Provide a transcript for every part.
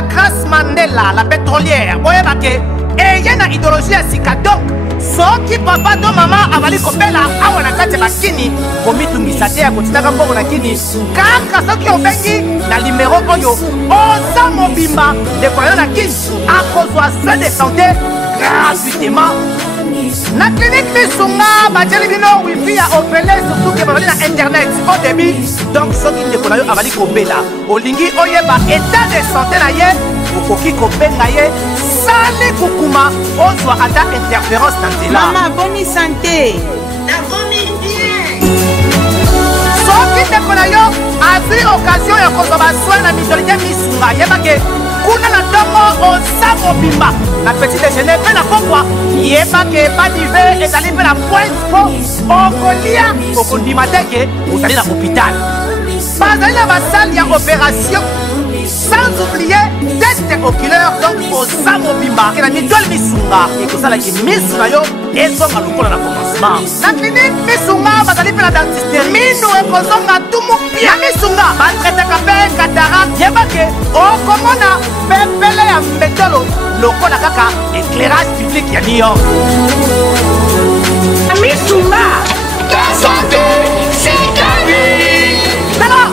ya Grace Mandela la pétrolière boyeba ke eye na idéologie ya sika donc soki papa to mama avali kopela awa na kati bakini komitungisa te ya kotinaka mbongo na kini kaka soki obengi na limero oyo oza mobimba ndeko yo na kini akozwa soin de santé gratuitement na clinique Misunga batieli bino wifi ya opele surtout ke babali na internet au début donc soki ndeko na yo avali kopela olingi oyeba état de santé na ye okoki kobenga ye sale kukuma ozwa ata interférence na nzela. Mama boni santé nakomi bien soki ndeko na yo azwi occasion ya kozwa baswin na mitolike Misunga yebake kuna na ntongo oza mobimba na petit déjeuner mpe na pokwa yebake badive ezali mpe na pointe mpo okolia okondima teke ozali na hôpital bazali na basale ya opération sans oublier test oculaire donc oza mobimba ke na mitole Misunga ekosalaki misu na yo ezonga lokola na commencement na clinique Misunga bazali mpe na dentiste minu ekozonga tumu pia Misunga batretaka mpe cataracte yebake okomona pepele ya mbetolo lokola kaka éclairage public ya New York. Misunga ta santé c'est ta vie alors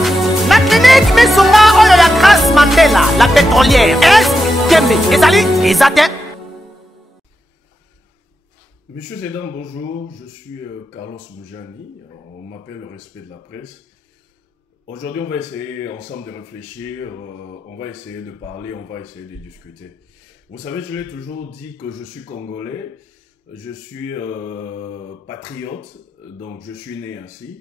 la clinique Misunga oyo ya Grace Mandela la pétrolière est kembe ezali ezate. Monsieur Zédan, bonjour, je suis Carlos Moujani, on m'appelle le respect de la presse. Aujourd'hui, on va essayer ensemble de réfléchir, on va essayer de parler, on va essayer de discuter. Vous savez, je l'ai toujours dit que je suis congolais, je suis patriote, donc je suis né ainsi.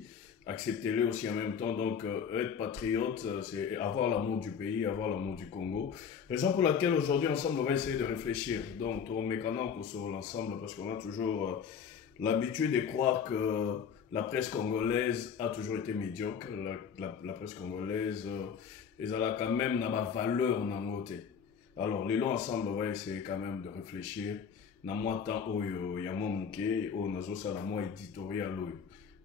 Acceptez-le aussi en même temps, donc être patriote, c'est avoir l'amour du pays, avoir l'amour du Congo. Raison pour laquelle aujourd'hui, ensemble, on va essayer de réfléchir. Donc, on met quand sur l'ensemble, parce qu'on a toujours l'habitude de croire que la presse congolaise a toujours été médiocre. La presse congolaise, elle a quand même ma valeur en côté. Alors, les lois ensemble, on va essayer quand même de réfléchir. Na moi temps il y a mon manqué, on a ça la moi éditorial.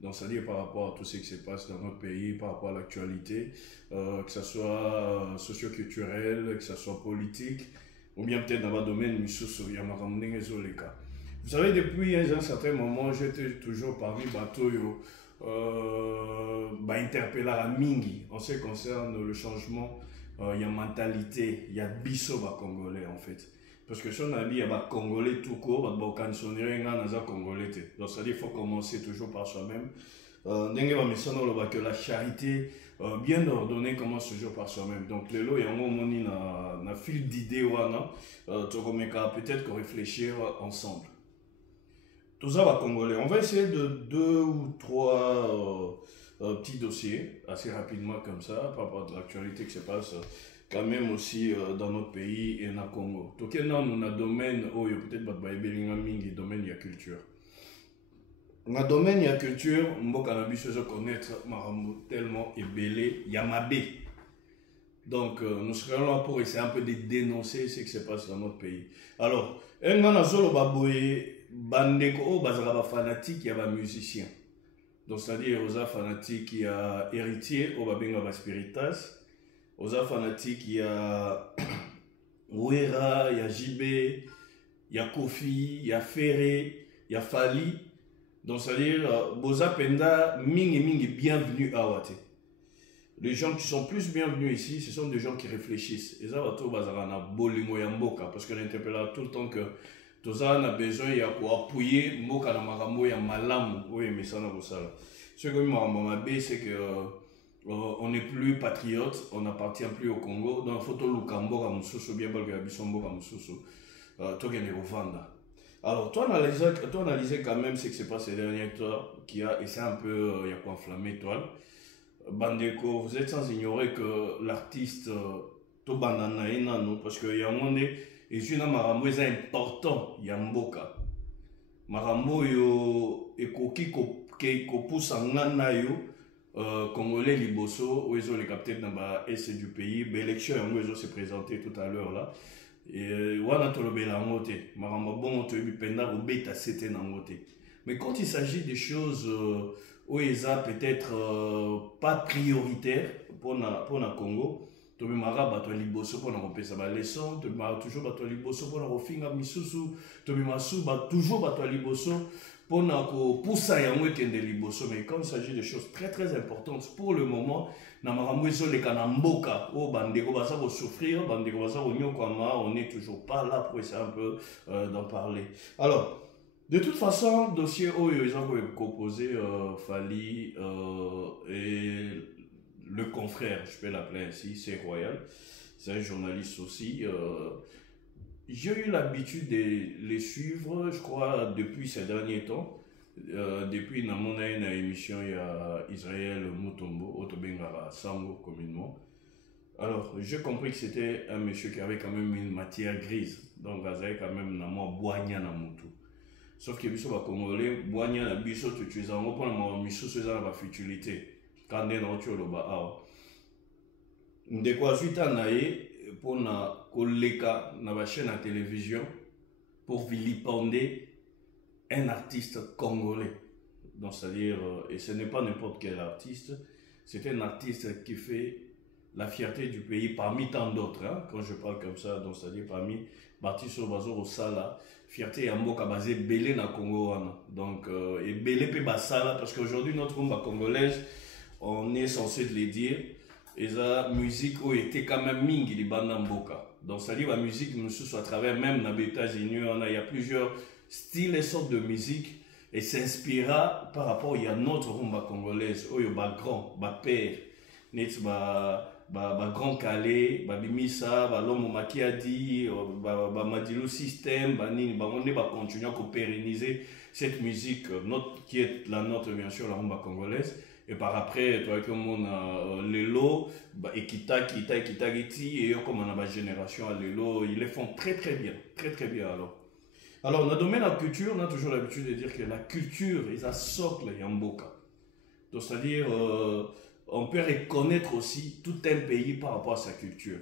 Donc, c'est-à-dire par rapport à tout ce qui se passe dans notre pays, par rapport à l'actualité, que ce soit socio-culturel, que ce soit politique, ou bien peut-être dans le domaine de les cas. Vous savez, depuis un certain moment, j'étais toujours parmi Batoyo, interpellé à Mingi en ce qui concerne le changement, il y a mentalité, il y a biso congolais en fait. Parce que si on a dit qu'il y a Congolais tout court, il y a Congolais. Donc c'est-à-dire qu'il faut commencer toujours par soi-même. Que la charité bien ordonnée commence toujours par soi-même. Donc les lois, il y a un fil d'idées, peut-être qu'on réfléchir ensemble. Tout ça va Congolais. On va essayer de 2 ou 3 petits dossiers, assez rapidement comme ça, par rapport à l'actualité qui se passe quand même aussi dans notre pays et dans le Congo. Donc, on a un domaine où peut-être que domaine de la culture. Dans le domaine de la culture, on peut connaître tellement ébélé, Yamabé. Donc, nous serons là pour essayer un peu de dénoncer ce qui se passe dans notre pays. Alors, on a un fanatique, il y a un musicien. Donc, c'est-à-dire, il y a un fanatique, il y a héritier, il y a un spiritas. Aux fanatiques, il y a Ouera, il y a JB, il y a Kofi, il y a Ferré, il y a Fali. Donc, c'est-à-dire, Boza Penda, Mingi, bienvenue à Wate. Les gens qui sont plus bienvenus ici, ce sont des gens qui réfléchissent. Et ça va tout bazarana, Bolingo Yamboka, parce qu'on interpelle tout le temps que tout ça, on a besoin d'appuyer Mboka na Marambo ya Malamu. Oui, mais ça n'a pas ça. Ce que je c'est que. On n'est plus patriote, on n'appartient plus au Congo. Donc, il faut que Lukambo Kamususu, bien que Bisombo Kamususu, Togene Rwanda. Alors, toi, analyser quand même ce qui se passe ces derniers temps, qui a essayé un peu, il y a quoi enflammé toile. Bandeko, vous êtes sans ignorer que l'artiste, to bandana enano, parce qu'il y a un moment, et je na marambo, c'est important, il y a Mboka. Marambo, yo, et koki ko pousse en nanayo. Congolais Liboso, où ils ont les captés dans l'Est du pays, l'élection ils ont se présenté tout à l'heure là. Et wana tolobe la moté, maramba bon to bi penda ou beta c'était na moté. Mais quand il s'agit des choses où ils ont peut-être pas prioritaires pour na Congo, tobimaka bato ya liboso mpona kopesa baleson, tobimaka toujours bato ya liboso mpona kofinga misusu, tobimaka toujours bato ya liboso mpona kopusa yango ekende liboso. Mais quand il s'agit de choses très très importantes pour le moment, na makambo ezoleka na mboka oyo bandeko baza kosouffrir, bandeko baza konyokwama, on n'est toujours pas là pour essayer un peu d'en parler. Alors, de toute façon, dossier oyo ils ont proposé Fally et le confrère, je peux l'appeler ainsi, c'est Royal, c'est un journaliste aussi. J'ai eu l'habitude de les suivre, je crois, depuis ces derniers temps. Depuis mon émission, il y a Israël Mutombo, Otobengara Sambo communément. Alors, j'ai compris que c'était un monsieur qui avait quand même une matière grise. Donc, il avait quand même un boigna na mutu. Sauf que les Congolais, boigna na biso, tu es en reprenant ma mission, c'est la futilité. Quand on est dans le bas, de quoi suite à naïe pour na koleka na ba chaîne à télévision pour vilipender un artiste congolais. Donc c'est-à-dire, et ce n'est pas n'importe quel artiste, c'est un artiste qui fait la fierté du pays parmi tant d'autres. Hein, quand je parle comme ça, donc c'est-à-dire parmi Baptiste Bazo Rosala, fierté à Mboka basé belé na Congo. Donc et belé pe basala parce qu'aujourd'hui notre rumba congolaise, on est censé les dire. Et la musique a été quand même mingi di banda mboka. Donc c'est-à-dire la musique nous soit à travers même dans les États-Unis, il y a plusieurs styles et sortes de musique et s'inspira par rapport à notre rumba congolaise, où il y a grand, père, net grand calé, bimisa, l'homme makiadi, madilo système, on va continuer à pérenniser cette musique qui est la nôtre bien sûr la rumba congolaise. Et par après, tu vois comme on a Lelo, Ekita, et comme on a ma génération à Lelo, ils les font très bien alors. Alors, dans le domaine de la culture, on a toujours l'habitude de dire que la culture est un socle Yamboka. Donc, c'est-à-dire, on peut reconnaître aussi tout un pays par rapport à sa culture.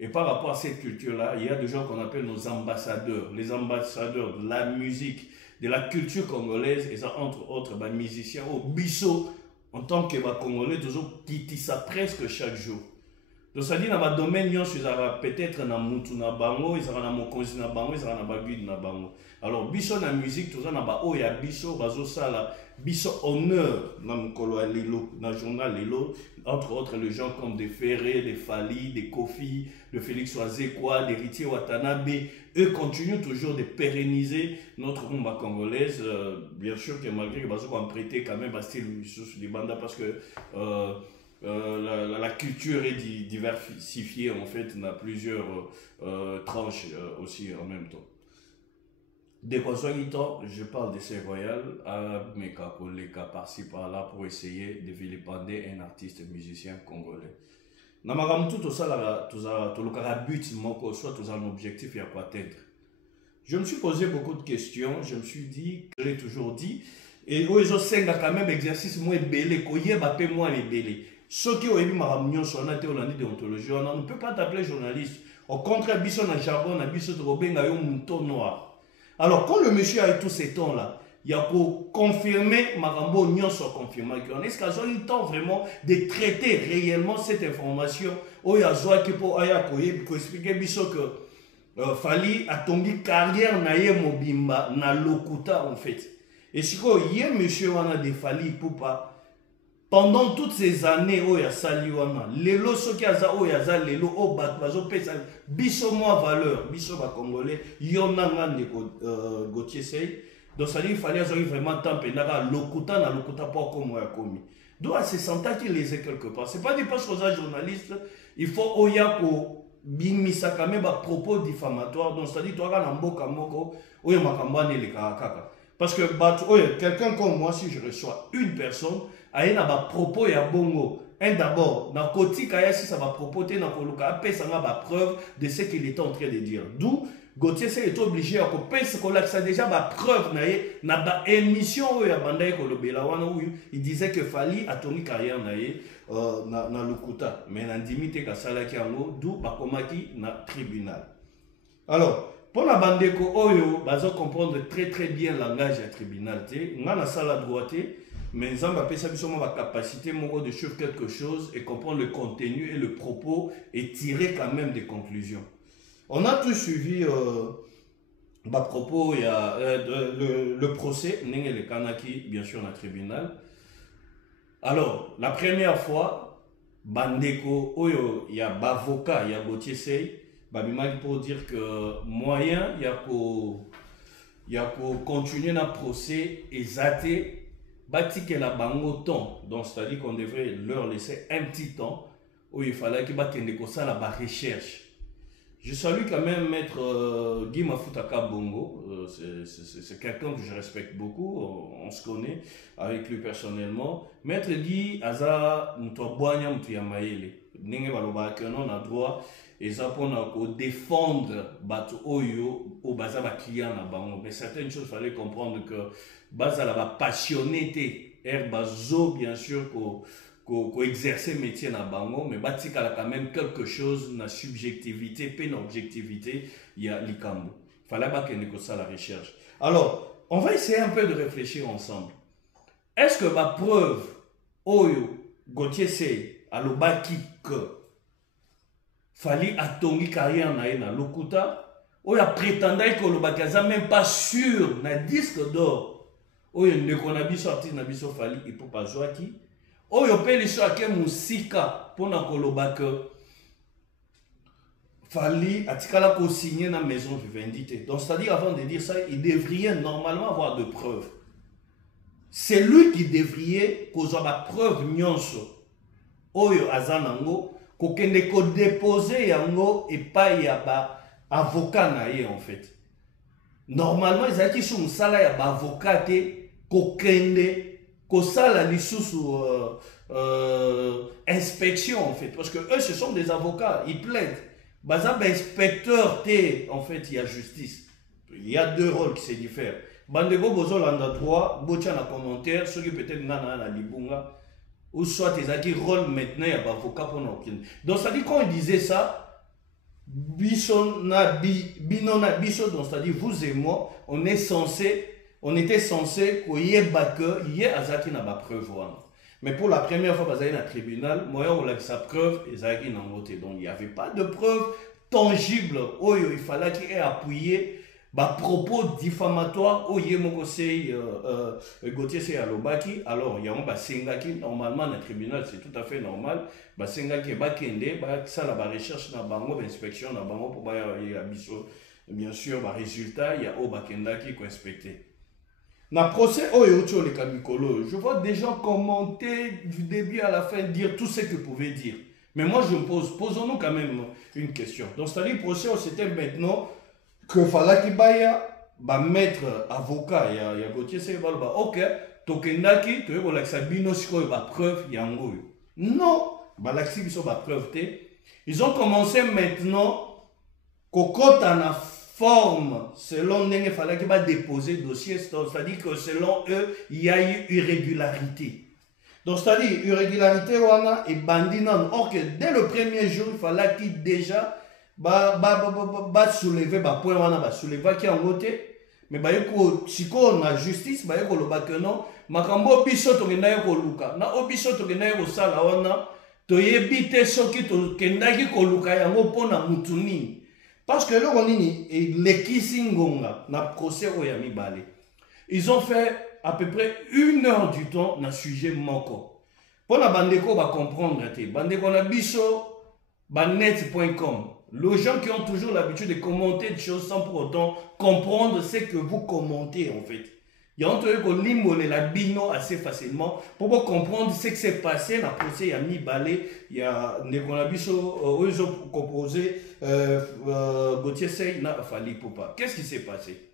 Et par rapport à cette culture-là, il y a des gens qu'on appelle nos ambassadeurs, les ambassadeurs de la musique, de la culture congolaise, et ça, entre autres, musiciens au Bisso. En tant que Congolais, toujours quitter ça presque chaque jour. Donc ça dit dans le domaine, peut-être dans Moutou na bango, ils sont dans Mokonzi na bango, ils sont dans Baguide na bango. Alors biso na musique, tout ça na ba oya biso bazo sala, biso honneur na mukolo lelo, na journal lelo, entre autres les gens comme des Ferré, des Fally, des Kofi, de Félix Oazekwa, des Héritier Watanabe, eux continuent toujours de pérenniser notre rumba congolaise. Bien sûr que malgré que bazo va prêter quand même à style sur des bandas parce que la culture est diversifiée en fait, on a plusieurs tranches aussi en même temps. Dès qu'on soit temps, je parle de ces royales à mes collègues par-ci par-là pour essayer de vilipender un artiste musicien congolais. Dans ma gamme tout ça, tout le but, soit tout un objectif et à quoi atteindre. Je me suis posé beaucoup de questions, je me suis dit, je l'ai toujours dit, et où ils ont quand même exercice moins belé, qu'on y ait moins les belés. Ceux qui ont eu ma réunion sur la déontologie, on ne peut pas t'appeler journaliste. Au contraire, bisson na jargon, na bisson de Robin, a eu un mouton noir. Alors, quand le monsieur a eu tous ces temps-là, il y a pour confirmer, Marambo Nyon soit confirmé, est-ce qu'il y a eu le temps vraiment de traiter réellement cette information, où il y a Zoa qui peut expliquer que Fally a tombé carrière na Mobimba, na Lokuta en fait. Et si il y a monsieur Wana de Fally Poupa, pendant toutes ces années où il y a Sali Wana, les lots qui ont les lots au Batbazo pesa biso moins valeur, biso ba congolais, yonanga de Gauthier Sey. Donc ça dit il fallait vraiment temps pendant Lokuta na Lokuta pas comme moi commis. Donc à ces sentir qu'il les est quelque part. C'est pas des postes aux journalistes, il faut oyako bimisa quand même à propos diffamatoire. Donc ça dit toi na mboka moko oyo makambane le kaka. Parce que quelqu'un comme moi, si je reçois une personne, il y a un propos et un bongo. D'abord, dans le côté, si ça va proposer, dans le cas, ça a preuve de ce qu'il était en train de dire. D'où, Gauthier est obligé à couper ce qu'on a déjà la preuve dans l'émission où il disait que Fally a tourné carrière dans le Kouta. Mais dans limite, d'où il a dans le tribunal. Alors, pour la bandeko oyo, bazo comprendre très bien le langage du tribunal. On a la salle à droite, mais Nzamba peut s'abîmer la capacité de suivre quelque chose et comprendre le contenu et le propos et tirer quand même des conclusions. On a tous suivi propos, il y a le procès, le Kanaki, bien sûr, dans le tribunal. Alors, la première fois, Bandeko, il y a Bavoka, il y a Gauthier Sey, pour dire que moyen, il y a continuer dans le procès et zater, que la bango temps. Donc, c'est-à-dire qu'on devrait leur laisser un petit temps où il fallait qu'ils battent la recherche. Je salue quand même Maître Guy Mafutaka Bongo, c'est quelqu'un que je respecte beaucoup, on se connaît avec lui personnellement. Maître Guy, Aza, Moutoboanya, Moutouyamayele, Nenge Baloba, que non a droit, et ça pour défendre Bato Oyo, au Baza client à Bango. Mais certaines choses, il fallait comprendre que Baza la passionné, Bazo, bien sûr, qu'on exercer métier dans Bango, mais il y a quand même quelque chose dans la subjectivité, pas dans l'objectivité, il y a l'ikambo. Il fallait pas qu'il y ait ça la recherche. Alors, on va essayer un peu de réfléchir ensemble. Est-ce que ma preuve, Oyo, Gauthier Sey, à l'obaki que fallait attendre carrière na Lokuta, Oyo prétendait que l'obaki n'est même pas sûr, na disque d'or, Oyo ne connaît pas sorti na biso fallait, il peut pas jouer qui. Oyo pe liso ake musika pona koloba que Fali atikala ko signer na maison vivendité. Donc c'est-à-dire avant de dire ça, il devrait normalement avoir de preuves. C'est lui qui devrait causer la preuve nyonso. Oyo azanango ko kende ko déposer yango et pas ya ba avocat na ye en fait. Normalement ils a qui sont sala ya ba avocat ko kende Kosala lisusu inspection en fait, parce que eux ce sont des avocats, ils plaident. Bazab inspecteur T, en fait il y a justice. Il y a deux rôles qui se diffèrent. Bandego bozo landa droit, bocha na commentaire, ceux qui peut-être nana na libunga, ou soit ils ont qui rôle maintenant il y a avocat pour nous. Donc ça dit quand il disait ça, biso na binona biso, donc c'est-à-dire vous et moi, on était censé qu'il y ait Azaki na ba preuve. Mais pour la première fois, dans le tribunal, moi, on a sa preuve et Azaki n'a voté. Donc, il n'y avait pas de preuve tangible. Il fallait qu'il ait appuyé bah, propos diffamatoires. Gauthier Sey Alobaki. Alors, il y a un Sengaki. Normalement, dans le tribunal, c'est tout à fait normal. Sengaki est Kende, ça la recherche dans bango, l'inspection dans bango pour bien sûr, le résultat, il y a Obakendaki qui est inspecté. Dans le procès, je vois des gens commenter du début à la fin, dire tout ce qu'ils pouvaient dire. Mais moi, je me posons-nous quand même une question. Donc, c'est-à-dire le procès, c'était maintenant que fallait qu'il y ait maître avocat, il y a Gauthier Sey, ok, tokendaki, tu veux que bino siko ba preuve yango. Non, balaxi biso ba preuve té. Ils ont commencé maintenant kokota na forme selon il fallait qu'il va déposer dossier, c'est-à-dire que selon eux il y a eu irrégularité. Donc c'est-à-dire irrégularité wana et bandina. Or que dès le premier jour il fallait qu'il déjà soulever point wana soulever qui en côté. Mais si on a justice ko loba que non makambo biso to kenda ko luka na obiso to kenda ko sala wana to yebite soki to kenda ko luka yango pona mutuni. Parce que là, on est les Kissingonga, na procès Oyami Balé. Ils ont fait à peu près 1 heure du temps dans le sujet manquant. Pour la Bandeko, on va comprendre. Bandeko na biso, banet.com. Les gens qui ont toujours l'habitude de commenter des choses sans pour autant comprendre ce que vous commentez en fait. Il y a entendu que l'imole la bino assez facilement pour comprendre ce qui s'est passé dans le procès Oyami Balé. Il y a des biso, ils ont composé Gauthier Sey n'a fallu pour pas. Qu'est-ce qui s'est passé?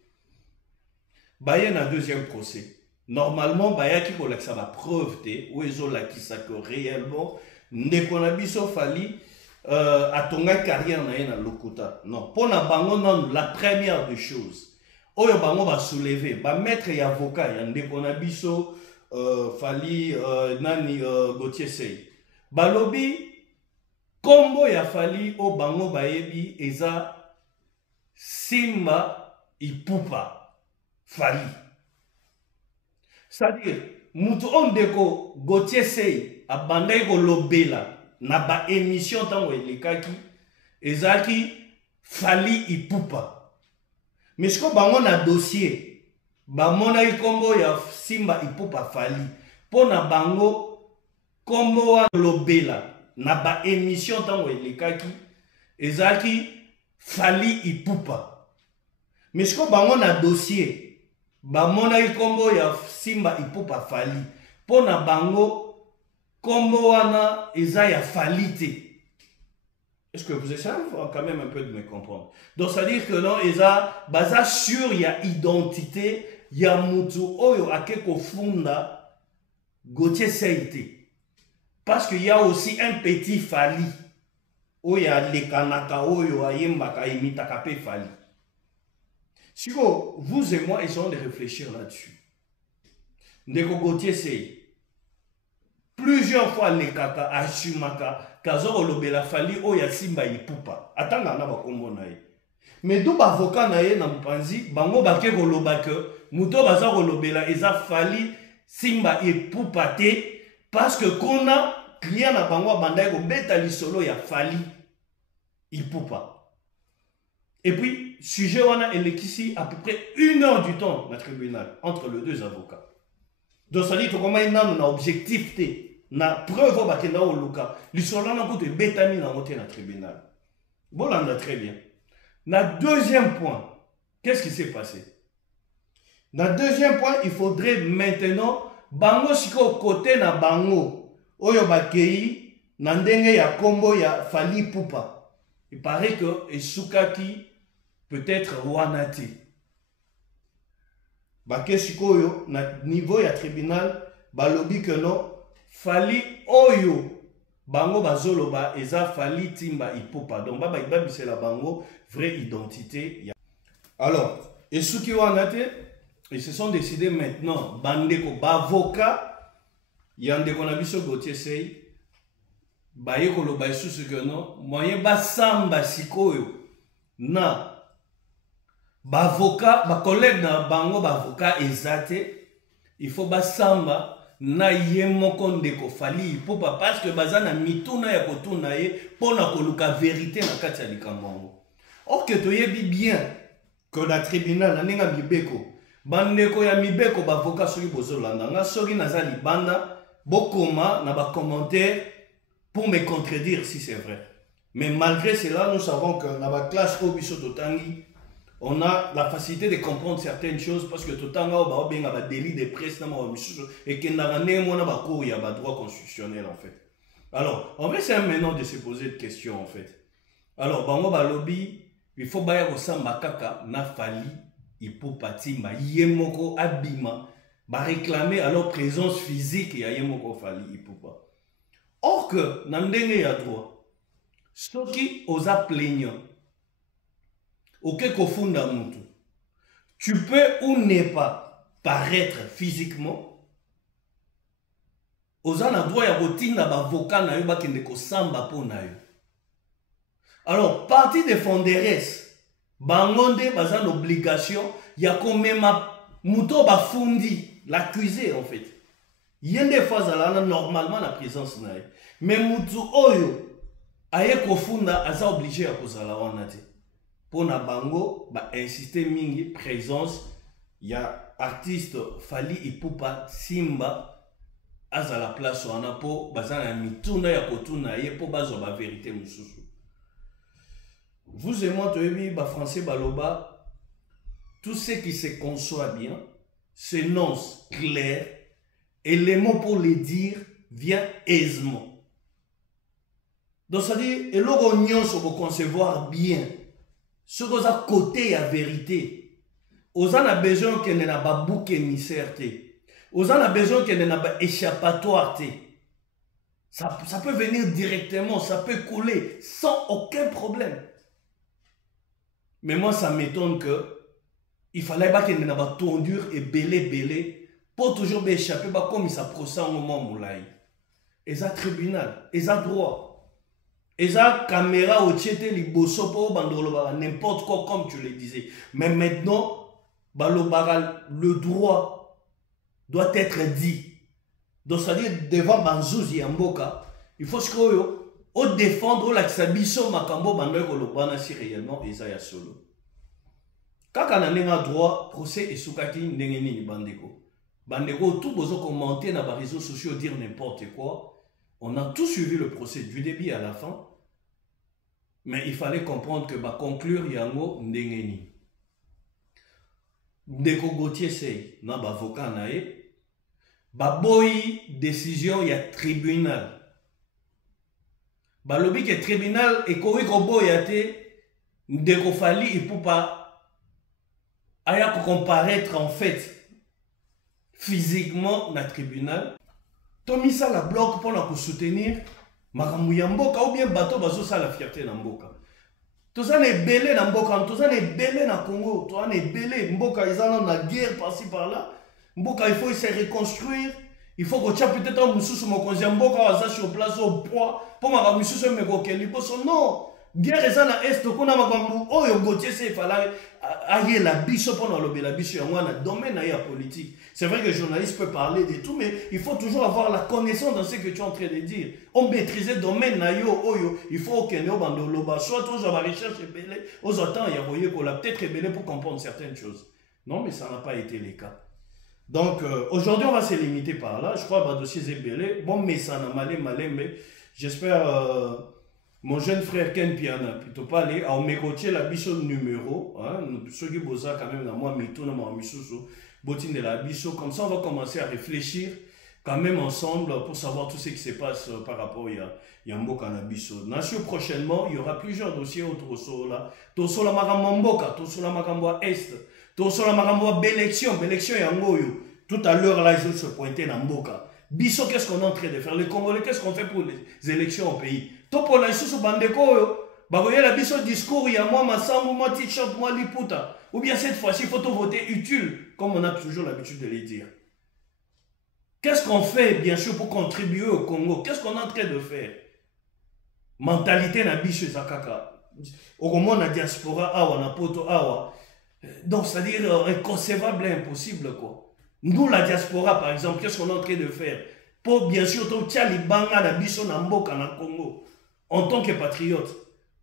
Il y a un deuxième procès. Normalement, il y a qui a la preuve où ils ont l'acquis ça que réellement, Nekonabiso fallu à ton carrière na Lokuta. Non, pour la bango, la première des choses. Oyo bango va soulever, va mettre un avocat, il y a Nekonabiso fallu nani Gauthier Sey. Balobi, Kombo ya fali o bango baebi eza Simba Ipupa fali. C'est-à-dire, mutu ondeko Gauthier Sey abandai ko lobela na ba émission tango elekaki ezaki Fally Ipupa. Mais ce que bango na dossier bamona ikombo ya Simba Ipupa Fally pona bango kombo wa lobela na ba émission tango elekaki ezaki Fally Ipupa. Mais ce que bango na dossier bamona ikombo ya Simba Ipupa Fally pona bango kombo wana eza ya Fally te. Est-ce que vous essayez quand même un peu de me comprendre? Donc ça veut dire que non, eza baza sur il y a identité, il y a mutu oyo akeko funda Gauthier Sey te. Parce qu'il y a aussi un petit Fally oyo alekanaka oyo ayembaka imitaka pe Fally. Si vous et moi essayons de réfléchir là-dessus. Ndeko Gauthier Sey plusieurs fois lekaka ashumaka kazoro lobela Fally oya Simba Ipupa atanga na bakombo na ye. Mais do bavoka na ye na mpanzi bango bake koloba ke muto baza kolobela eza Fally Simba Ipupa te parce que kona client na bango bandai ko beta lisolo ya Fally Ipupa. Et puis sujet wana elekisi à peu près 1 heure du temps na tribunal entre les deux avocats. Donc ça dit to comment ina na objectif te na preuve bakenda o luka lisolo na kote betami na moté na tribunal. Bon là on a très bien. Na deuxième point, qu'est-ce qui s'est passé? Na deuxième point, il faudrait maintenant bango siko côté na bango oyo bakei na ndenge ya kombo ya Fally Ipupa. Il paraît que esukaki peut-être wanati. Bake siko yo na niveau ya tribunal balobi que non Fally oyo bango bazoloba eza Fally Timba Ipupa. Donc baba ibabisela bango vraie identité. Alors, esuki wanate, ils se sont décidés maintenant bandeko bavoka yandeko na biso Gauthier Sey baye koloba isusu que non moyen basamba sikoyo na bavoka ba collègue na bango bavoka ezate il faut basamba na ye moko ndeko Fally Ipupa parce que bazana mituna ya kotuna ye pona koluka vérité na kati ya likambo. Or que toyebi bien que na tribunal na ninga mibeko bandeko ya mibeko bavoka soki bozolanda nga soki naza libanda bokoma na ba commentaire pour me contredire si c'est vrai. Mais malgré cela nous savons que na ba classe obiso totangi on a la facilité de comprendre certaines choses parce que totanga o ba ba délit de presse na ma et que na mona ba cours ya ba droit constitutionnel en fait. Alors on va essayer maintenant de se poser des questions en fait. Alors bango ba lobby il faut baya kosamba kaka na Fally Ipupa Timba yemoko abima ba réclamer alors présence physique ya yemoko Fally Ipupa. Or que na ndenge ya droit soki oza plaignant ok kofunda mutu tu peux ou ne pas paraître physiquement oza na droit ya kotinda bavoka na yo bakende kosamba po na yo. Alors, partie défenderesse, bangonde baza l'obligation, ya komema muto bafundi, l'accusé en fait. Yende fazala normalement la présence na ye. Mais mutu oyo aye kofunda aza obligé à kozala wana te. Pona bango ba insister mingi présence ya artiste Fally Ipupa Simba aza la place wana po baza na mituna ya kotuna ye po bazo ba vérité mususu. Vous et moi, français baloba, tout ce qui se conçoit bien, s'énonce clair, et les mots pour les dire viennent aisément. Donc ça dit, et l'orignon se concevoir bien, ce qu'on a côté à vérité, on a besoin qu'il n'y ait pas bouc émissaire, on a besoin qu'il n'y ait pas échappatoire. Ça peut venir directement, ça peut couler sans aucun problème. Mais moi, ça m'étonne que il fallait pas qu'il y ait une tondure et belé pour toujours échapper comme il s'approche au moment moulay. Et ça tribunal, et ça droit, et ça caméra au tchété li bosso pour n'importe quoi comme tu le disais. Mais maintenant, le droit doit être dit. Donc, c'est-à-dire, devant Banzouzi Yamboka, il faut ce qu'on défendre la Xabiso Makambo Bandeko Lobana si réellement Isaiah Solo. Quand on a droit, procès et soukaki n'engeni ni Bandeko. Bandeko, tout besoin commenter dans les réseaux sociaux, dire n'importe quoi. On a tout suivi le procès du début à la fin. Mais il fallait comprendre que conclure Yango n'engeni. Ndeko Gauthier Sey, n'a pas avocat nae. Boy décision il y a tribunal. Balobi que tribunal et kowe ko boyate ndeko fali il peut pas aya comparaître en fait physiquement na tribunal. Tomi ça la bloc pour la soutenir makambo ya mboka ou bien bateau bazo ça la fierté na mboka. Toza na belé na mboka, toza na belé na Congo, toza na belé mboka izana na guerre par-ci par-là. Mboka, il faut se reconstruire. Il faut que tu aies peut-être un moussou mokonzi mboka sur place au poids pour ma moussou me kokeli boso non. Guerre eza na est ko na makambu oyo Gauthier se fala aye la biso pour na la biso ya mwana domaine ya politique. C'est vrai que le journaliste peut parler de tout mais il faut toujours avoir la connaissance dans ce que tu es en train de dire. On maîtrise le domaine na yo oyo, il faut que nous bando loba soit toujours la recherche belé, aux autant il y a voyé qu'on l'a peut-être belé pour comprendre certaines choses. Non mais ça n'a pas été le cas. Donc, aujourd'hui, on va se limiter par là. Je crois que le dossier est belé. Bon, mais ça n'a malé, mais j'espère, mon jeune frère Ken Piana, plutôt pas aller, à Omekotier, la biso numéro, ceux qui bossent quand même, moi, Mito, moi, Misusu, Botine de la biso. Comme ça, on va commencer à réfléchir quand même ensemble pour savoir tout ce qui se passe par rapport à Mboka na biso. Nation prochainement, il y aura plusieurs dossiers autour de Sola. Tosola Makambo Mboka, Tosola Makambo Est. Tout ça, l'élection, Yangoyo. Tout à l'heure, là, ils se pointaient dans Mboka. Bisso, qu'est-ce qu'on est en train de faire? Les Congolais, qu'est-ce qu'on fait pour les élections au pays? Tout pour la sous Bandeko, bagoye la bisso discours, il y a moi, ma sambo, moi, t-shirt, moi, liputa. Ou bien cette fois-ci, il faut tout voter utile, comme on a toujours l'habitude de le dire. Qu'est-ce qu'on fait, bien sûr, pour contribuer au Congo? Qu'est-ce qu'on est en train de faire? Mentalité na bisso, Zakaka. Au moment, la diaspora, awa, na poto, awa. Donc, c'est-à-dire inconcevable et impossible, quoi. Nous, la diaspora, par exemple, qu'est-ce qu'on est en train de faire? Pour, bien sûr, tout Tchalibanga, la Bisso, Namboka, na Congo, en tant que patriote.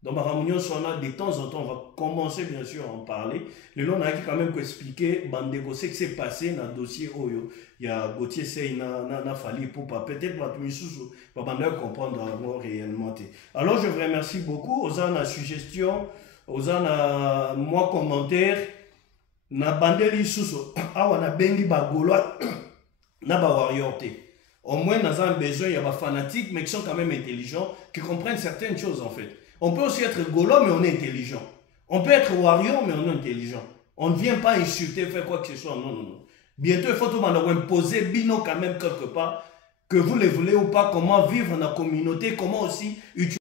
Donc, ma réunion, de temps en temps, on va commencer, bien sûr, à en parler. Le long, on a quand même expliqué, Bandego, ce qui s'est passé dans le dossier Oyo. Il y a Gauthier Sey, n'a fallu pour pas. Peut-être, pour comprendre réellement. Alors, je vous remercie beaucoup. Aux gens, la suggestion. Ozana moi commentaire na bandeli suso awa na bengi ba gaulois na ba warrior te. Au moins nous avons besoin il y a des fanatiques mais qui sont quand même intelligents qui comprennent certaines choses en fait. On peut aussi être gaulois mais on est intelligent. On peut être warrior mais on est intelligent. On ne vient pas insulter faire quoi que ce soit non non non. Bientôt il faut tout imposer bino quand même quelque part que vous le voulez ou pas comment vivre dans la communauté comment aussi utiliser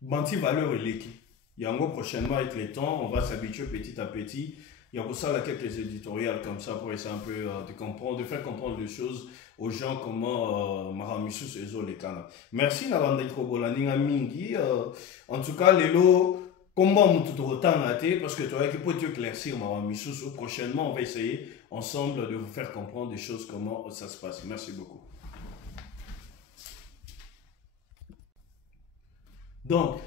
banti valeur et l'équipe. Yango prochainement avec les temps, on va s'habituer petit à petit. Il y a pour ça là, quelques éditoriales comme ça pour essayer un peu de comprendre, de faire comprendre les choses aux gens comment Maramisu se zo les canaux. Merci Navanda Trobolaninga Mingi. En tout cas, Lélo, comment on tout autant raté parce que tu as pour te éclaircir Maramisu. Prochainement, on va essayer ensemble de vous faire comprendre des choses comment ça se passe. Merci beaucoup. Donc,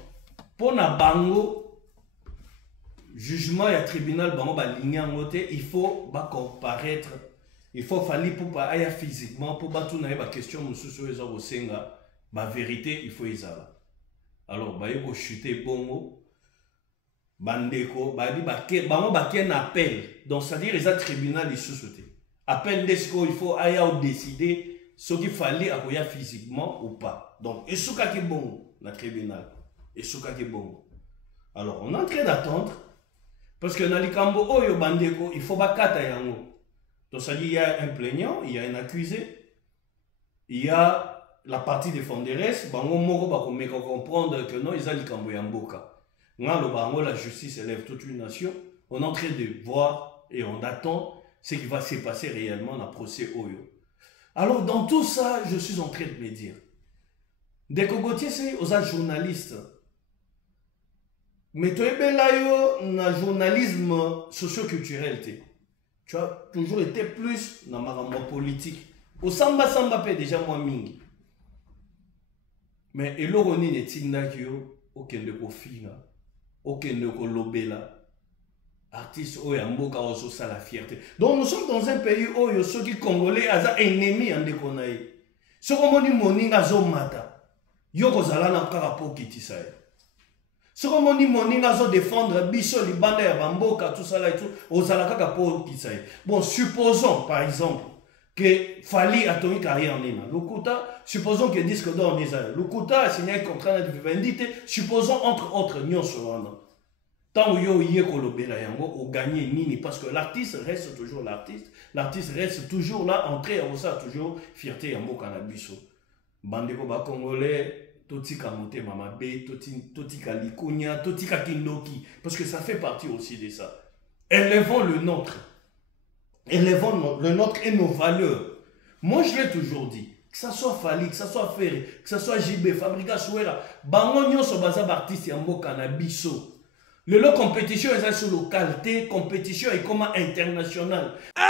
pour na bango jugement et tribunal bango ba ligne en côté il faut ba comparaître il faut falloir pour ba aya physiquement pour ba tout na ba question mususu ezo ko senga ba vérité il faut ezala alors ba yeko chuter bongo bandeko ba di ba ke bango ba ken appel donc c'est à dire les tribunal ils sous-sauter appel d'esco il faut aya ou décider ce qu'il fallait akoya physiquement ou pas donc et souka ki bongo na tribunal et souka ki bongo. Alors on est en train d'attendre parce que dans les cambo oyo bandeko il faut bakata yango. Donc ça dit il y a un plaignant, il y a un accusé, il y a la partie défenderesse, bango moko ba komeka comprendre que non ils a les cambo yamboka. Ngalo bango la justice élève toute une nation, on est en train de voir et on attend ce qui va se passer réellement dans le procès oyo. Alors dans tout ça, je suis en train de me dire dès que Gauthier c'est aux journalistes. Mais tu es un journalisme socio-culturel. Tu as toujours été plus dans ma politique. Au samba samba pe déjà moi mingi. Mais et l'oroni ne tinda kyo okende ko finga, okende ko lobela. Artiste oyamboka oso ça la fierté. Donc nous sommes dans un pays où yo ceux qui congolais aza ennemi en dekonaï. Ce qu'on dit moninga zo mata. Yo kozala na kaka po kitisa. Ce qu'on dit moninga zo défendre biso libanda ya bamboka tout ça là et tout, ozala kaka po kitisa. Bon, supposons par exemple que Fali a tenu carrière en Lima. Lukuta, supposons que disque d'or en Israël. Lukuta a signé un contrat de vivendité, supposons entre autres Nyon Solana. Tant que yo yé kolobela yango, o gagné nini parce que l'artiste reste toujours l'artiste. L'artiste reste toujours là, entré à ça toujours fierté yango kanabiso. Bandeko ba congolais, totika monte mama be, totika likunya, totika kindoki parce que ça fait partie aussi de ça. Élevons le nôtre. Élevons le nôtre et nos valeurs. Moi, je l'ai toujours dit. Que ça soit Fali, que ça soit Ferré, que ça soit JB, Fabrica Souera, bango nyonso baza artiste ya mboka na biso. Le lot compétition est sur localité, compétition est comme international. Aïe!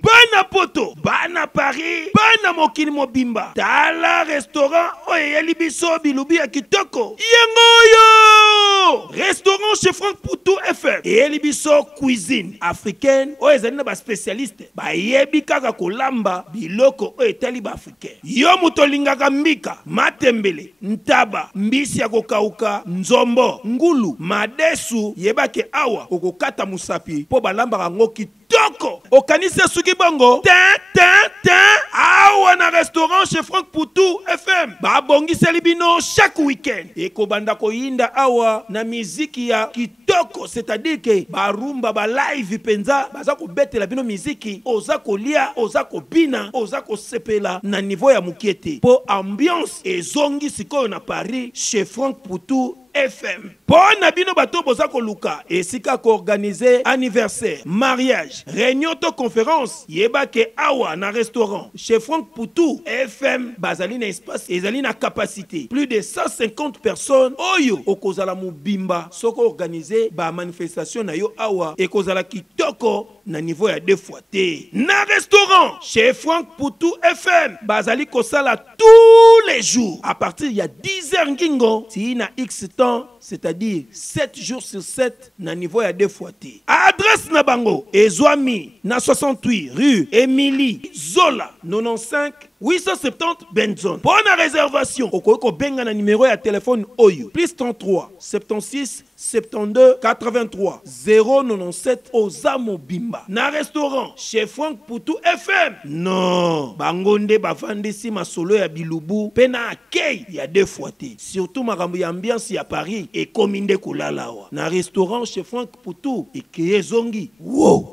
Bana poto, bana Paris, bana mokili mobimba. Tala restaurant oye libiso bilubi ya kitoko. Yengoyo! Restaurant chez Franck Poutou FM. Et libiso cuisine africaine. Oye zani na ba spécialiste. Ba yebi kaka kolamba biloko oye tali ba africaine. Yo mutolingaka mbika, matembele, ntaba, mbisi ya kokauka, nzombo, ngulu, madesu, yebake awa, okokata musapi, po balamba rango kitoko. Okanise suki bongo, awa na restaurant chez Franck Poutou FM. Ba bongi selibino chaque week-end. Eko banda ko yinda awa na miziki ya kitoko, c'est-à-dire que ba rumba ba live penza, baza ko betela bino miziki, oza ko lia, oza ko bina, oza ko sepela na niveau ya mukiete. Po ambiance et zongi sikoyo na Paris chez Franck Poutou FM. Pour Nabino Bato Bozako Luka, et Sika ko organiser anniversaire, mariage, réunion to conférence, yebake awa na restaurant chez Franck Poutou FM, bazali na espace et zali na capacité plus de 150 personnes. Oyo okozala mubimba soko organiser ba manifestation na yo awa et kozala kitoko na niveau ya 2 fois T. Na restaurant chez Franck Poutou FM, bazali kosala tous les jours à partir il y a 10h ngingo, si na X temps, c'est-à-dire 7 jours sur 7 na niveau ya 2 fois T. Adresse na bango Ezwami na 68 rue Émilie Zola 95 870 Benzone. Bonne réservation. Okoko benga na numéro ya téléphone Oyo plus 33 76 72 83 097 Ozamo Bimba. Na restaurant chez Franck Poutou FM. Non, bangonde bavandisi masolo ya bilubu pena akei ya 2 fois T. Surtout makambo ya ambiance ya Paris et kominde kulalawa. Na restaurant chez Franck Poutou et zongi. Wow.